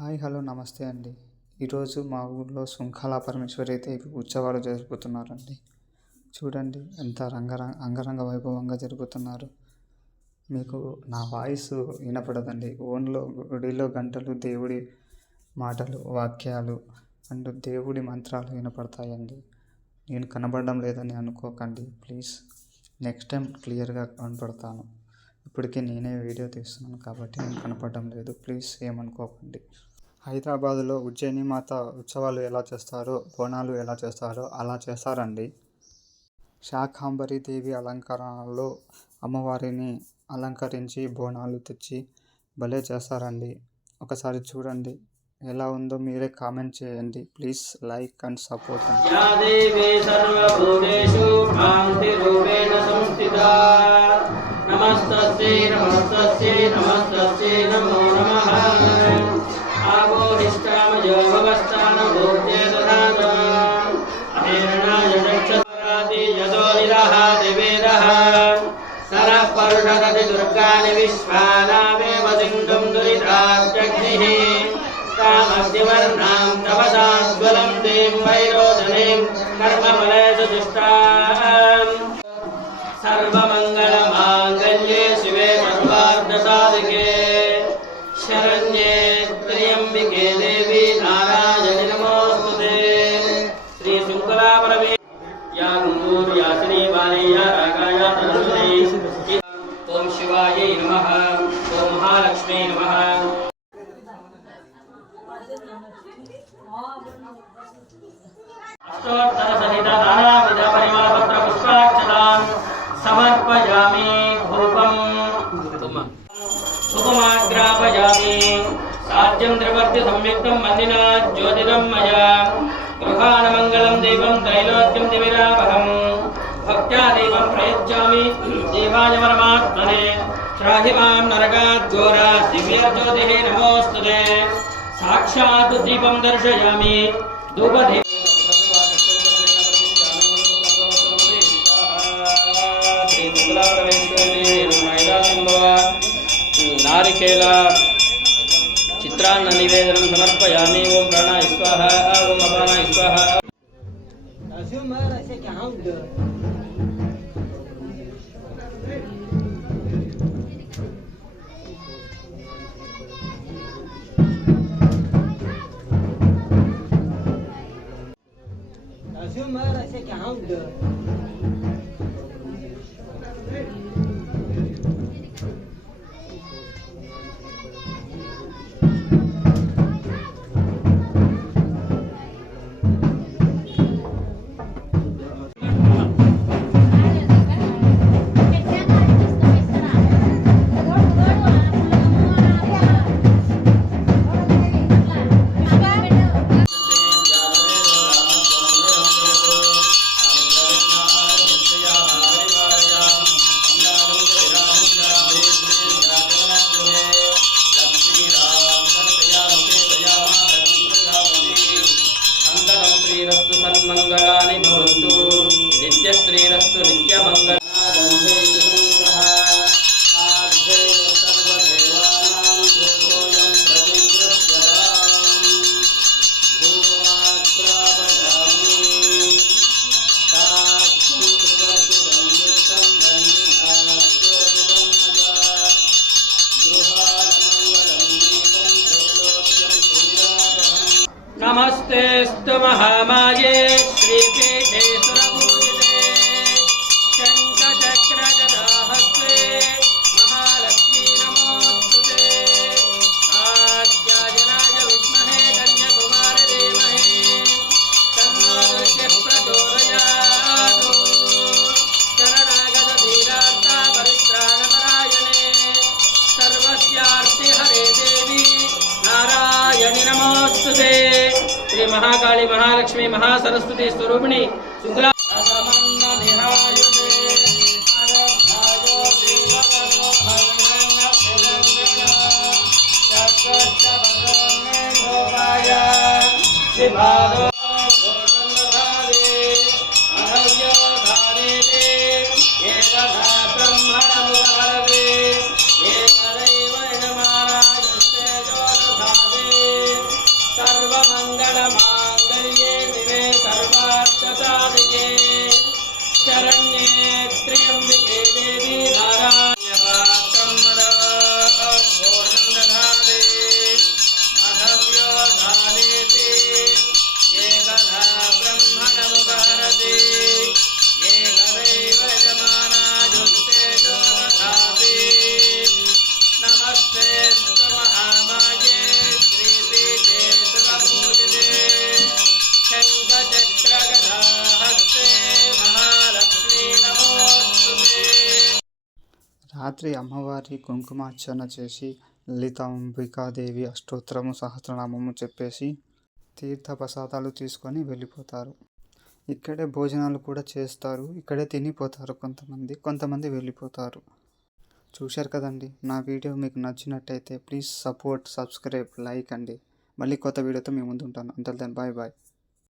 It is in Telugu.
హాయ్ హలో నమస్తే అండి. ఈరోజు మా ఊర్లో సుంకాల పరమేశ్వరి అయితే ఉత్సవాలు జరుపుతున్నారండి. చూడండి ఎంత అంగరంగ వైభవంగా జరుపుతున్నారు. మీకు నా వాయిస్ వినపడదండి. ఓన్లో గుడిలో గంటలు, దేవుడి మాటలు, వాక్యాలు అండ్ దేవుడి మంత్రాలు వినపడతాయండి. నేను కనబడడం లేదని అనుకోకండి ప్లీజ్. నెక్స్ట్ టైం క్లియర్గా కనపడతాను. ఇప్పటికే నేనే వీడియో తీస్తున్నాను కాబట్టి నేను కనపడడం లేదు, ప్లీజ్ ఏమనుకోకండి. హైదరాబాదులో ఉజ్జయిని మాత ఉత్సవాలు ఎలా చేస్తారో, బోనాలు ఎలా చేస్తారో అలా చేస్తారండి. శాకంబరి దేవి అలంకరణలో అమ్మవారిని అలంకరించి బోనాలు తెచ్చి భలే చేస్తారండి. ఒకసారి చూడండి, ఎలా ఉందో మీరే కామెంట్ చేయండి. Please like and support. నమస్తస్యై నమస్తస్యై నమస్తస్యై నమో నమః. ఆగోహిష్టామజో భవస్థానభూతే దదాతాం. అహేరణాయ నక్షత్రాది యదో నిరహాతి వేదః. సరః పరుషదతి దుర్గాని విశ్వానామేవ సింధుం దురితాత్యగ్నిః. తామగ్నివర్ణాం తపసాజ్వలం దేం వైరోచనీం కర్మఫలేషు దుష్టాం. సర్వమంగళమాంగళ్యే శివే సర్వార్థసాధికే శరణ్యే త్ర్యంబికే దేవి నారాయణి నమోస్తుతే. శ్రీ శుంకలా పరమే యా గుంటూరు యా శ్రీవాణి యా రాగాయ సరస్వతి. ఓం శివాయై నమః. ఓం మహాలక్ష్మీ నమః. అష్టోత్తర సహిత నానావిధ పరిమళపత్ర పుష్పాక్షతాం సమర్పయామి. ధూపం ధూపమాగ్రాపయామి. సాధ్యం త్రివర్తి సంయుక్తం మందినా జ్యోతిరం మయా. గృహానమంగళం దీపం త్రైలోక్యం దివిరావహం. భక్త్యా దీపం ప్రయచ్చామి దేవాయ పరమాత్మనే. త్రాహి మాం నరకాత్ ఘోరాత్ దివ్యజ్యోతిః నమోస్తుతే. సాక్షాత్ దీపం దర్శయామి. ధూపదీప నారికేల చిత్రాన్న నివేదనం సమర్పయామి. ఓం ప్రాణాయ స్వాహ. ఓం అపానాయ స్వాహ. సన్మంగళాని భవంతు. నిత్యశ్రీరస్తు నిత్యమంగళ. నమస్తేస్తు మహామాయే శ్రీపీఠే సురపూజితే. శంఖచక్రగదాహస్తే మహాలక్ష్మీ నమోస్తుతే. కాత్యాయనాయ విద్మహే కన్యాకుమారి ధీమహి తన్నో దుర్గః ప్రచోదయాత్. శరణాగత ధీరార్థ పరిత్రాణపరాయణే సర్వస్యార్తి హరే దేవి నారాయణి నమోస్తుతే. శ్రీ మహాకాళి మహాలక్ష్మి మహాసరస్వతి స్వరూపిణి శుక్లా బ్రహ్మణ రాత్రి అమ్మవారి కుంకుమార్చన చేసి లలితాంబికాదేవి అష్టోత్తరము సహస్రనామము చెప్పేసి తీర్థ ప్రసాదాలు తీసుకొని వెళ్ళిపోతారు. ఇక్కడే భోజనాలు కూడా చేస్తారు, ఇక్కడే తినిపోతారు కొంతమంది వెళ్ళిపోతారు. చూశారు కదండి. నా వీడియో మీకు నచ్చినట్టయితే ప్లీజ్ సపోర్ట్, సబ్స్క్రైబ్, లైక్ అండి. మళ్ళీ కొత్త వీడియోతో మీ ముందు ఉంటాను. అంతల్ దెన్ బాయ్ బాయ్.